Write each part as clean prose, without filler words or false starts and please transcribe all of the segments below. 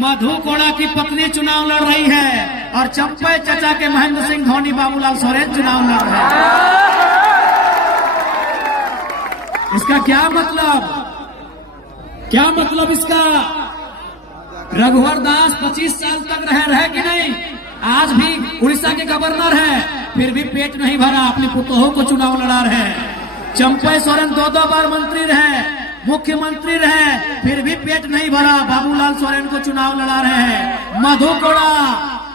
मधु कोड़ा की पत्नी चुनाव लड़ रही है और चंपई चचा के महेंद्र सिंह धोनी बाबूलाल सोरेन चुनाव लड़ रहे हैं। इसका क्या मतलब इसका? रघुवर दास 25 साल तक रहे कि नहीं? आज भी उड़ीसा के गवर्नर है, फिर भी पेट नहीं भरा, अपनी पुतोहू को चुनाव लड़ा रहे हैं। चंपई सोरेन 2 बार मंत्री रहे, मुख्यमंत्री रहे, फिर भी पेट नहीं भरा, बाबूलाल सोरेन को चुनाव लड़ा रहे हैं। मधु कोड़ा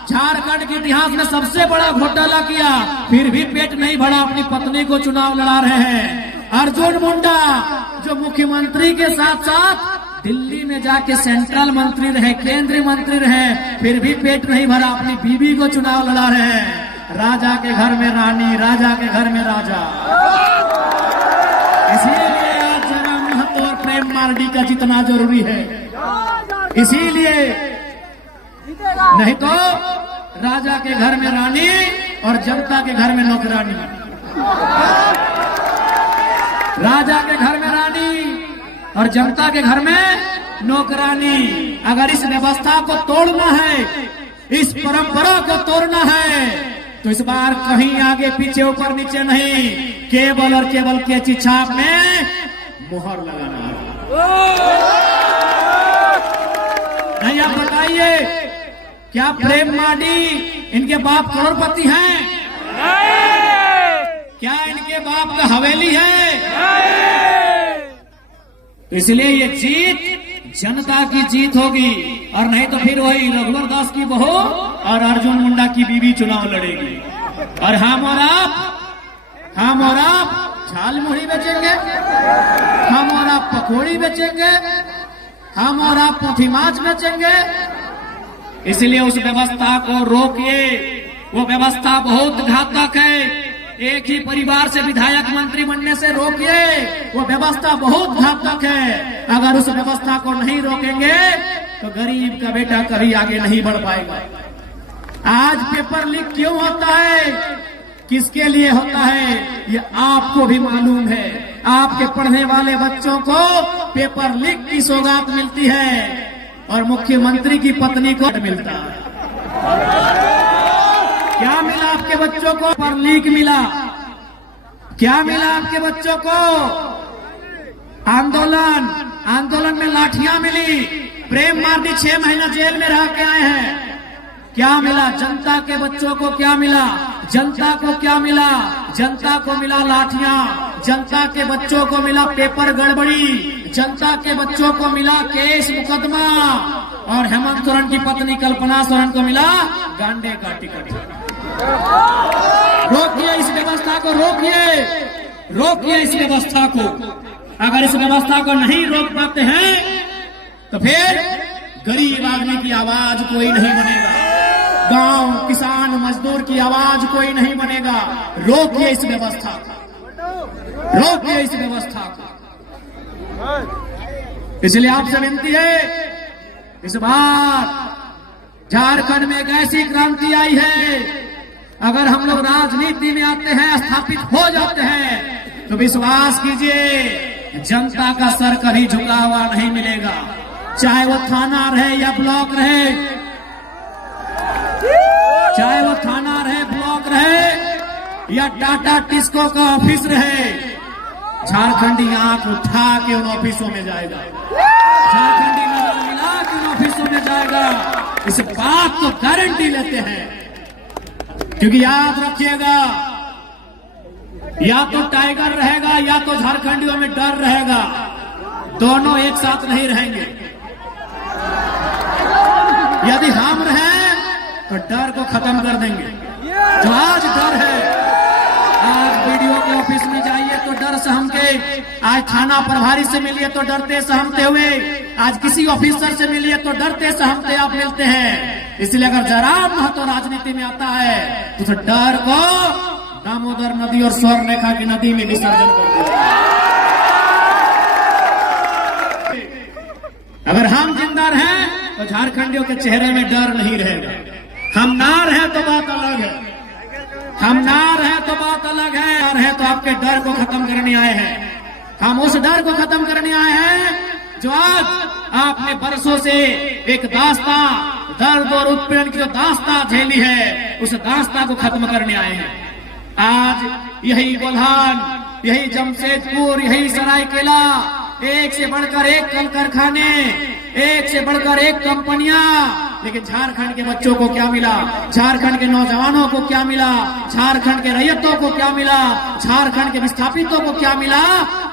झारखंड के इतिहास में सबसे बड़ा घोटाला किया, फिर भी पेट नहीं भरा, अपनी पत्नी को चुनाव लड़ा रहे हैं। अर्जुन मुंडा जो मुख्यमंत्री के साथ साथ दिल्ली में जाके सेंट्रल मंत्री रहे, केंद्रीय मंत्री रहे, फिर भी पेट नहीं भरा, अपनी बीवी को चुनाव लड़ा रहे हैं। राजा के घर में रानी, राजा के घर में राजा। इसीलिए आज जरा महतो और प्रेम मार्डी का जितना जरूरी है, इसीलिए नहीं तो राजा के घर में रानी और जनता के घर में नौकरानी। राजा के घर में रानी और जनता के घर में नौकरानी। अगर इस व्यवस्था को तोड़ना है, इस परंपरा को तोड़ना है, तो इस बार कहीं आगे पीछे ऊपर नीचे नहीं, केवल और केवल कैंची छाप में मुहर लगाना है। नहीं, आप बताइए, क्या प्रेम मार्डी इनके बाप करोड़पति हैं? क्या इनके बाप का हवेली है? तो इसलिए ये जीत जनता की जीत होगी, और नहीं तो फिर वही रघुवर दास की बहू और अर्जुन मुंडा की बीवी चुनाव लड़ेगी। और हम और आप झाल मुढ़ी बेचेंगे, हम और आप पकौड़ी बेचेंगे, हम और आप पोथी माछ बेचेंगे। इसलिए उस व्यवस्था को रोकिए, वो व्यवस्था बहुत घातक है। एक ही परिवार से विधायक मंत्री बनने से रोकिए, वो व्यवस्था बहुत घातक है। अगर उस व्यवस्था को नहीं रोकेंगे तो गरीब का बेटा कभी आगे नहीं बढ़ पाएगा। आज पेपर लीक क्यों होता है, किसके लिए होता है, ये आपको भी मालूम है। आपके पढ़ने वाले बच्चों को पेपर लीक की सौगात मिलती है और मुख्यमंत्री की पत्नी को मिलता है। क्या मिला आपके बच्चों को? पेपर लीक मिला। क्या मिला आपके बच्चों को? आंदोलन में लाठियां मिली। प्रेम मार्डी 6 महीना जेल में रह के आए हैं। क्या मिला जनता के बच्चों को? क्या मिला जनता को? क्या मिला जनता को? मिला लाठियां। जनता के बच्चों को मिला पेपर गड़बड़ी। जनता के बच्चों को मिला केस मुकदमा। और हेमंत सोरेन की पत्नी कल्पना सोरेन को मिला गांडे का टिकट। रोकिए इस व्यवस्था को, रोकिए इस व्यवस्था को। अगर इस व्यवस्था को नहीं रोक पाते हैं तो फिर गरीब आदमी की आवाज कोई नहीं बनेगा, गांव किसान मजदूर की आवाज कोई नहीं बनेगा। रोकिए इस व्यवस्था को, रोकिए इस व्यवस्था को। इसलिए आपसे विनती है, इस बार झारखंड में एक ऐसी क्रांति आई है, अगर हम लोग राजनीति में आते हैं, स्थापित हो जाते हैं, तो विश्वास कीजिए जनता का सर कभी झुका हुआ नहीं मिलेगा। चाहे वो थाना रहे या ब्लॉक रहे, चाहे वो थाना रहे, ब्लॉक रहे या टाटा टिस्को का ऑफिस रहे, झारखंडी आंख उठा के उन ऑफिसों में जाएगा, झारखंडी नजर मिला के उन ऑफिसों में जाएगा। इस बात को गारंटी लेते हैं, क्योंकि याद रखिएगा, या तो टाइगर रहेगा या तो झारखंडियों में डर रहेगा, दोनों एक साथ नहीं रहेंगे। यदि हम रहें तो डर को खत्म कर देंगे। जो आज डर है, आज वीडियो के ऑफिस में जाइए तो डर सहमके, आज थाना प्रभारी से मिलिए तो डरते सहमते हुए, आज किसी ऑफिसर से मिलिए तो डरते सहमते आप मिलते हैं। इसलिए अगर जरा महत्व राजनीति में आता है तो उस डर को दामोदर नदी और स्वर्ण रेखा की नदी में विसर्जन कर दिया। अगर हम जिंदा रहें तो झारखंडियों के चेहरे में डर नहीं रहेगा। हम ना रहे तो बात अलग है, हम ना रहे तो बात अलग है। और है तो आपके डर को खत्म करने आए हैं। हम उस डर को खत्म करने आए हैं जो आज आपने बरसों से एक दास्तां, दर्द और उत्पीड़न की जो दास्तां झेली है, उस दास्तां को खत्म करने आए हैं। आज यही गोल्हान, यही जमशेदपुर, यही सरायकेला, एक से बढ़कर एक कल कारखाने, एक से बढ़कर एक कंपनियां, लेकिन झारखंड के बच्चों को क्या मिला? झारखंड के नौजवानों को क्या मिला? झारखंड के रैयतों को क्या मिला? झारखंड के विस्थापितों को क्या मिला?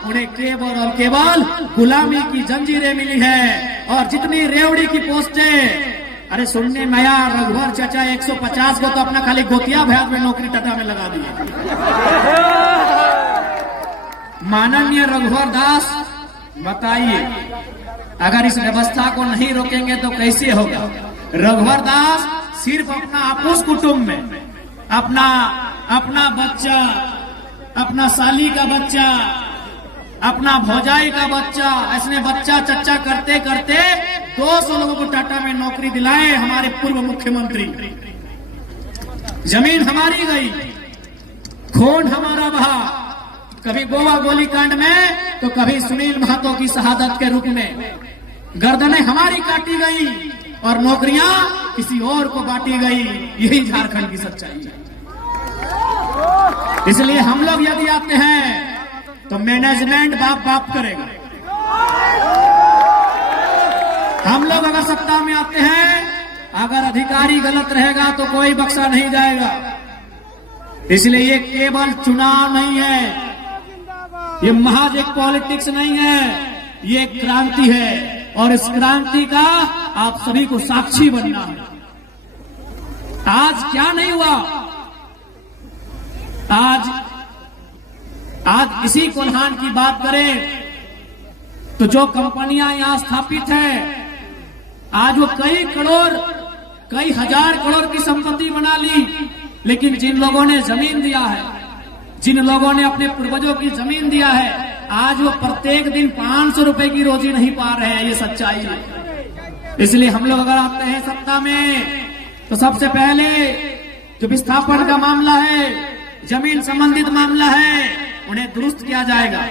उन्हें केवल और केवल गुलामी की जंजीरें मिली है। और जितनी रेवड़ी की पोस्टें, अरे सुनने में आया रघुवर चाचा 150 को तो अपना खाली गोतिया भैया में नौकरी टाटा में लगा दिया। माननीय रघुवर दास, बताइए, अगर इस व्यवस्था को नहीं रोकेंगे तो कैसे होगा? रघुवर दास सिर्फ अपना आपूस कुटुंब में अपना बच्चा, अपना साली का बच्चा, अपना भौजाई का बच्चा, ऐसे बच्चा चच्चा करते करते 200 लोगों को टाटा में नौकरी दिलाए हमारे पूर्व मुख्यमंत्री। जमीन हमारी गई, खून हमारा बहा, कभी गोवा गोलीकांड में तो कभी सुनील महतो की शहादत के रूप में। गर्दनें हमारी काटी गई और नौकरियां किसी और को बांटी गई। यही झारखंड की सच्चाई है। इसलिए हम लोग यदि आते हैं तो मैनेजमेंट बाप बाप करेगा। हम लोग अगर सत्ता में आते हैं, अगर अधिकारी गलत रहेगा तो कोई बख्शा नहीं जाएगा। इसलिए ये केवल चुनाव नहीं है, ये महज एक पॉलिटिक्स नहीं है, ये एक क्रांति है। और इस क्रांति का आप सभी को साक्षी बनना है। आज क्या नहीं हुआ? आज इसी कोल्हान की बात करें तो जो कंपनियां यहां स्थापित है, आज वो कई करोड़, कई हजार करोड़ की संपत्ति बना ली, लेकिन जिन लोगों ने जमीन दिया है, जिन लोगों ने अपने पूर्वजों की जमीन दिया है, आज वो प्रत्येक दिन 500 रुपए की रोजी नहीं पा रहे हैं। ये सच्चाई है। इसलिए हम लोग अगर आते हैं सत्ता में तो सबसे पहले जो विस्थापन का मामला है, जमीन संबंधित मामला है, उन्हें दुरुस्त किया जाएगा।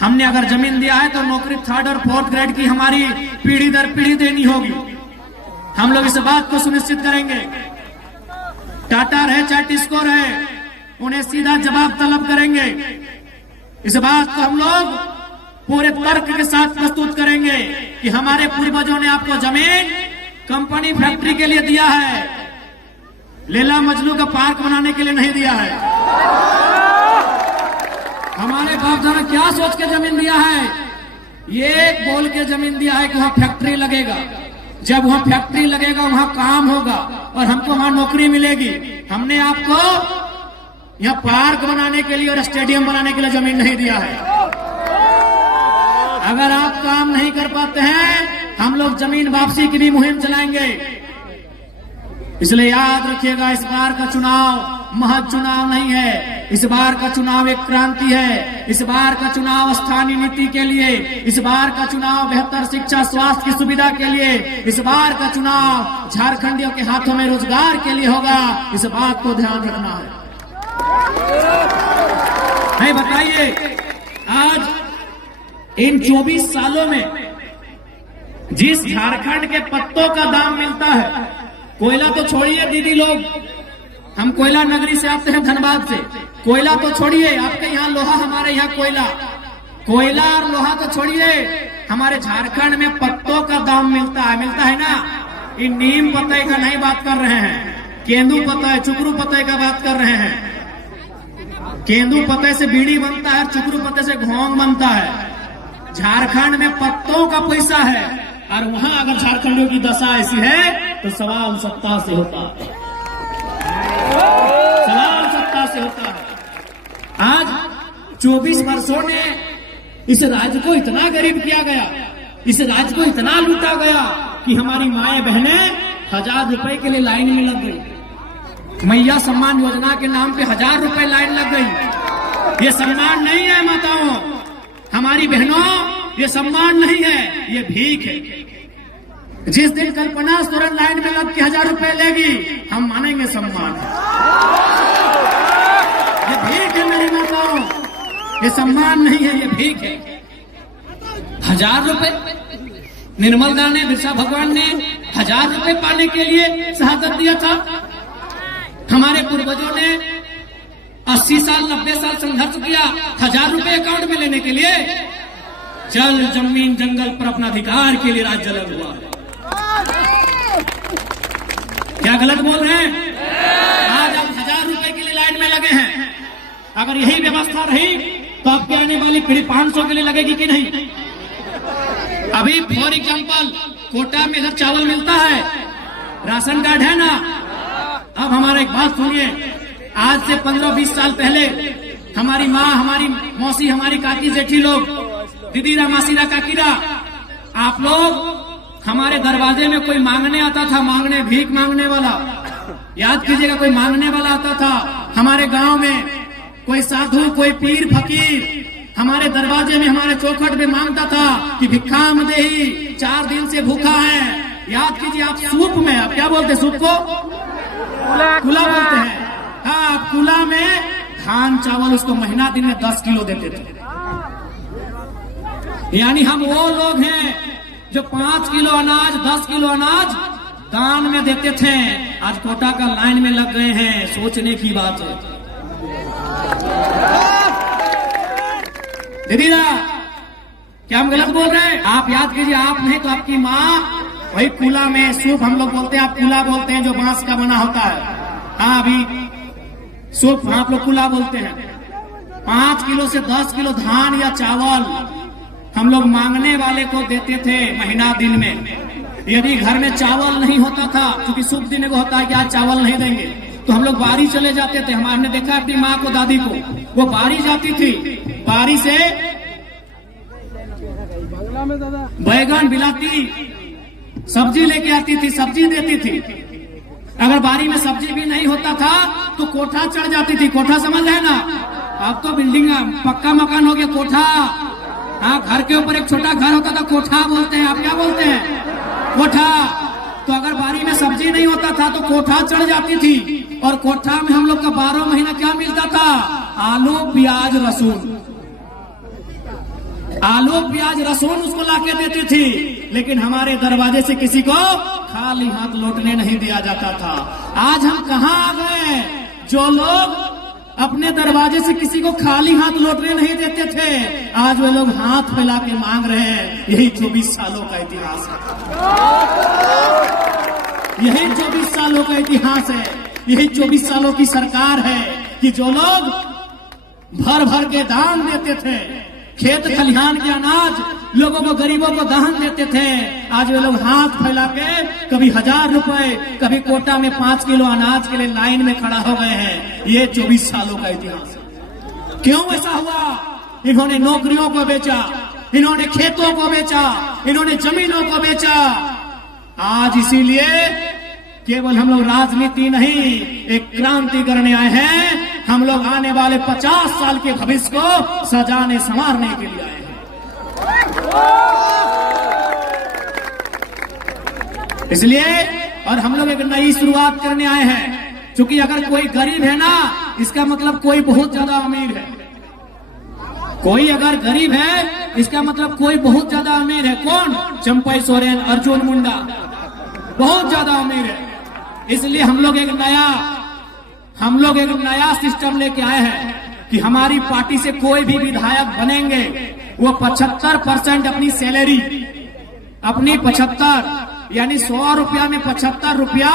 हमने अगर जमीन दिया है तो नौकरी 3rd और 4th ग्रेड की हमारी पीढ़ी दर पीढ़ी देनी होगी। हम लोग इस बात को सुनिश्चित करेंगे। टाटा रहे चाहे टिस्को रहे, उन्हें सीधा जवाब तलब करेंगे। इस बात को हम लोग पूरे तर्क के साथ प्रस्तुत करेंगे कि हमारे पूर्वजों ने आपको जमीन कंपनी फैक्ट्री के लिए दिया है, लैला मजनू का पार्क बनाने के लिए नहीं दिया है। हमारे बाप दादा क्या सोच के जमीन दिया है? ये बोल के जमीन दिया है कि वहां फैक्ट्री लगेगा, जब वहां फैक्ट्री लगेगा वहां काम होगा और हमको वहां नौकरी मिलेगी। हमने आपको यहाँ पार्क बनाने के लिए और स्टेडियम बनाने के लिए जमीन नहीं दिया है। अगर आप काम नहीं कर पाते हैं, हम लोग जमीन वापसी की भी मुहिम चलाएंगे। इसलिए याद रखिएगा, इस बार का चुनाव महज चुनाव नहीं है। इस बार का चुनाव एक क्रांति है। इस बार का चुनाव स्थानीय नीति के लिए, इस बार का चुनाव बेहतर शिक्षा स्वास्थ्य की सुविधा के लिए, इस बार का चुनाव झारखंडियों के हाथों में रोजगार के लिए होगा। इस बात को ध्यान रखना है। नहीं, बताइए, आज इन 24 सालों में जिस झारखंड के पत्तों का दाम मिलता है, कोयला तो छोड़िए दीदी लोग, हम कोयला नगरी से आते हैं, धनबाद से। कोयला तो छोड़िए, आपके यहाँ लोहा, हमारे यहाँ कोयला और लोहा तो छोड़िए, हमारे झारखंड में पत्तों का दाम मिलता है ना। ये नीम पत्ते का नहीं बात कर रहे हैं, केंदू पत्ता, चुकरू पत्ते का बात कर रहे हैं। केंदू पत्ते से बीड़ी बनता है, चुकरू पत्ते से घोंग बनता है। झारखंड में पत्तों का पैसा है, और वहां अगर झारखंडियों की दशा ऐसी है तो सवाल सत्ता से होता है। सवाल सत्ता से होता है। आज 24 वर्षों ने इस राज्य को इतना गरीब किया गया, इस राज्य को इतना लूटा गया कि हमारी माएं बहनें 1000 रुपए के लिए लाइन में लग गई। मैया सम्मान योजना के नाम पे 1000 रुपए लाइन लग गई। ये सम्मान नहीं है माताओं, हमारी बहनों, ये सम्मान नहीं है, ये भीख है। जिस दिन कल्पना सोरेन लाइन में लग के 1000 रुपए लेगी, हम मानेंगे सम्मान है। ये भीख है मेरी माताओं, ये सम्मान नहीं है, ये भीख है। 1000 रुपए निर्मल दास ने, बिरसा भगवान ने 1000 रुपए पाने के लिए शहादत दिया था। हमारे पूर्वजों ने 80 साल 90 साल संघर्ष किया 1000 रुपए अकाउंट में लेने के लिए। जल जमीन जंगल पर अपना अधिकार के लिए राज्य लड़ हुआ। क्या गलत बोल रहे हैं? आज आप 1000 रुपए के लिए लाइन में लगे हैं। अगर यही व्यवस्था रही तो आपके आने वाली पीढ़ी 500 के लिए लगेगी कि नहीं? अभी फॉर एग्जाम्पल कोटा में इधर चावल मिलता है, राशन कार्ड है ना। अब हमारा एक बात सुनिए, आज से 15-20 साल पहले हमारी माँ, हमारी मौसी, हमारी काकी जेठी लोग, दीदीरा मासीरा काकीरा, आप लोग हमारे दरवाजे में कोई मांगने आता था, मांगने, भीख मांगने वाला, याद कीजिएगा, कोई मांगने वाला आता था हमारे गांव में, कोई साधु, कोई पीर फकीर हमारे दरवाजे में, हमारे चौखट में मांगता था कि भिक्षाम देही, 4 दिन से भूखा है। याद कीजिए, आप सूप में, आप क्या बोलते हैं सूप को? कुला बोलते हैं। हाँ, कुला में धान चावल उसको महीना दिन में 10 किलो देते थे। यानी हम वो लोग हैं जो 5 किलो अनाज, 10 किलो अनाज दान में देते थे। आज कोटा का लाइन में लग गए हैं, सोचने की बात है। दीदीरा, क्या हम गलत बोल रहे हैं? आप याद कीजिए, आप नहीं तो आपकी माँ वही कुला में सूप, हम लोग बोलते हैं, आप कुला बोलते हैं, जो बांस का बना होता है। हाँ, अभी सूप आप लोग कुला बोलते हैं। 5 किलो से 10 किलो धान या चावल हम लोग मांगने वाले को देते थे महीना दिन में। यदि घर में चावल नहीं होता था, क्योंकि शुभ दिन को होता है कि आज चावल नहीं देंगे, तो हम लोग बारी चले जाते थे। हमने देखा अपनी माँ को, दादी को, वो बारी जाती थी, बारी से बैगन बिलाती, सब्जी लेके आती थी, सब्जी देती थी। अगर बारी में सब्जी भी नहीं होता था तो कोठा चढ़ जाती थी। कोठा समझ रहे ना? अब तो बिल्डिंग पक्का मकान हो गया, कोठा। हाँ, घर के ऊपर एक छोटा घर होता था, कोठा बोलते हैं। आप क्या बोलते हैं? कोठा। तो अगर बारी में सब्जी नहीं होता था तो कोठा चढ़ जाती थी, और कोठा में हम लोग का 12 महीना क्या मिलता था? आलू प्याज रसून, आलू प्याज रसून उसको लाके देती थी। लेकिन हमारे दरवाजे से किसी को खाली हाथ लौटने नहीं दिया जाता था। आज हम कहाँ आ गए? जो लोग अपने दरवाजे से किसी को खाली हाथ लौटने नहीं देते थे, आज वे लोग हाथ फैला के मांग रहे हैं। यही 24 सालों का इतिहास है। यही 24 सालों का इतिहास है। यही 24 सालों की सरकार है कि जो लोग भर भर के दान देते थे, खेत खलिहान के अनाज लोगों को, गरीबों को दान देते थे, आज वे लोग हाथ फैला के कभी 1000 रुपए, कभी कोटा में 5 किलो अनाज के लिए लाइन में खड़ा हो गए हैं। ये 24 सालों का इतिहास है। क्यों ऐसा हुआ? इन्होंने नौकरियों को बेचा, इन्होंने खेतों को बेचा, इन्होंने जमीनों को बेचा। आज इसीलिए केवल हम लोग राजनीति नहीं, एक क्रांति करने आए हैं। हम लोग आने वाले 50 साल के भविष्य को सजाने संवारने के लिए आए हैं। इसलिए और हम लोग एक नई शुरुआत करने आए हैं। क्योंकि अगर कोई गरीब है ना, इसका मतलब कोई बहुत ज्यादा अमीर है। कोई अगर गरीब है, इसका मतलब कोई बहुत ज्यादा अमीर है। कौन? चंपई सोरेन, अर्जुन मुंडा बहुत ज्यादा अमीर है। इसलिए हम लोग एक नया सिस्टम लेके आए हैं कि हमारी पार्टी से कोई भी विधायक बनेंगे, वो 75% अपनी सैलरी, अपनी 75 यानी 100 रुपया में 75 रुपया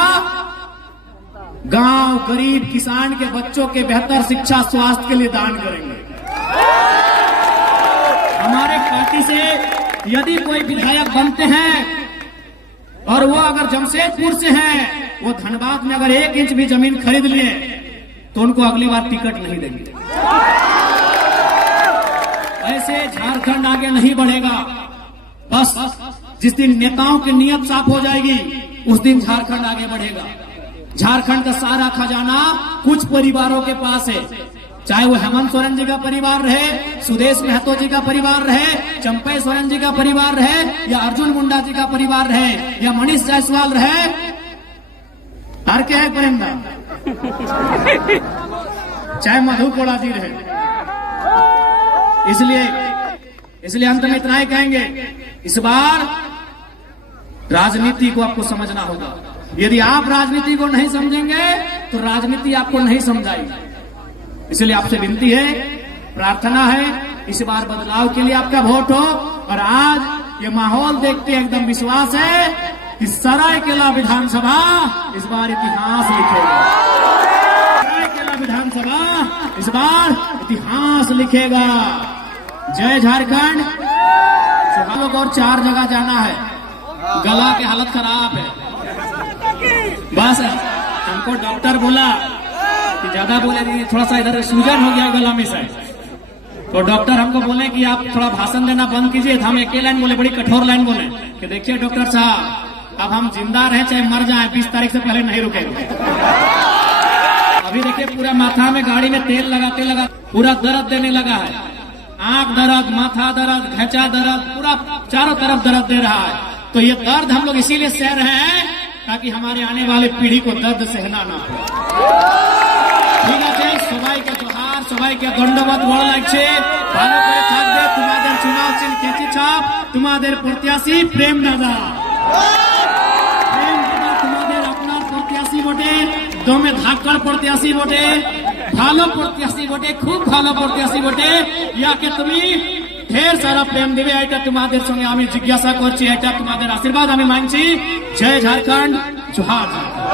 गांव, गरीब, किसान के बच्चों के बेहतर शिक्षा, स्वास्थ्य के लिए दान करेंगे। हमारे पार्टी से यदि कोई विधायक बनते हैं और वो अगर जमशेदपुर से हैं, वो धनबाद में अगर 1 इंच भी जमीन खरीद लिए तो उनको अगली बार टिकट नहीं देंगे। ऐसे झारखंड आगे नहीं बढ़ेगा। बस जिस दिन नेताओं की नीयत साफ हो जाएगी, उस दिन झारखंड आगे बढ़ेगा। झारखंड का सारा खजाना कुछ परिवारों के पास है, चाहे वो हेमंत सोरेन जी का परिवार रहे, सुदेश महतो जी का परिवार रहे, चंपई सोरेन जी का परिवार रहे, या अर्जुन मुंडा जी का परिवार रहे, या मनीष जायसवाल रहे, हर क्या है परिंदा, चाहे मधु कोड़ा जी रहे। इसलिए अंत में इतना ही कहेंगे, इस बार राजनीति को आपको समझना होगा। यदि आप राजनीति को नहीं समझेंगे तो राजनीति आपको नहीं समझाएगी। इसलिए आपसे विनती है, प्रार्थना है, इस बार बदलाव के लिए आपका वोट हो। और आज ये माहौल देखते एकदम विश्वास है कि सरायकेला विधानसभा इस बार इतिहास लिखेगा। सरायकेला विधानसभा इस बार इतिहास लिखेगा। जय झारखंड। हम लोग और 4 जगह जाना है, गला की हालत खराब है। बस हमको डॉक्टर बोला कि ज्यादा बोले दी, थोड़ा सा इधर सूजन हो गया गला में से, तो डॉक्टर हमको बोले कि आप थोड़ा भाषण देना बंद कीजिए। हम एक लाइन बोले, बड़ी कठोर लाइन बोले कि देखिए डॉक्टर साहब, अब हम जिंदा रहे चाहे मर जाए, 20 तारीख से पहले नहीं रुकेंगे। अभी देखिए पूरा माथा में गाड़ी में तेल लगाते पूरा दर्द देने लगा है, आंख दर्द, माथा दर्द, घचा दर्द, पूरा चारों तरफ दर्द दे रहा है। तो ये दर्द हम लोग इसीलिए सह रहे हैं ताकि हमारे आने वाले पीढ़ी को दर्द सहना ना पड़े। ঠিক আছে, সবাইকে জোহার, সবাইকে দণ্ডবাদ বড় লাগছে। ভালো করে থাকবে। তোমাদের চুনাव চিহ্ন কেচি ছাপ, তোমাদের প্রত্যাশী প্রেম দাদা। প্রেম দাদা তোমাদের আপনার প্রত্যাশী বটে, দমে ধাক্কার প্রত্যাশী বটে, ভালো প্রত্যাশী বটে, খুব ভালো প্রত্যাশী বটে। ইয়াকে তুমি ঢের সারা প্রেম দিবে, এটা তোমাদের সঙ্গে আমি জিজ্ঞাসা করছি, এটা তোমাদের আশীর্বাদ আমি মানছি। জয় ঝাড়খণ্ড, জোহার ঝাড়খণ্ড।